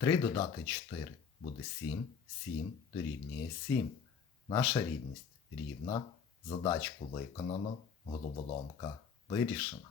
3 додати 4 буде 7, 7 дорівнює 7. Наша рівність рівна, задачку виконано, головоломка вирішена.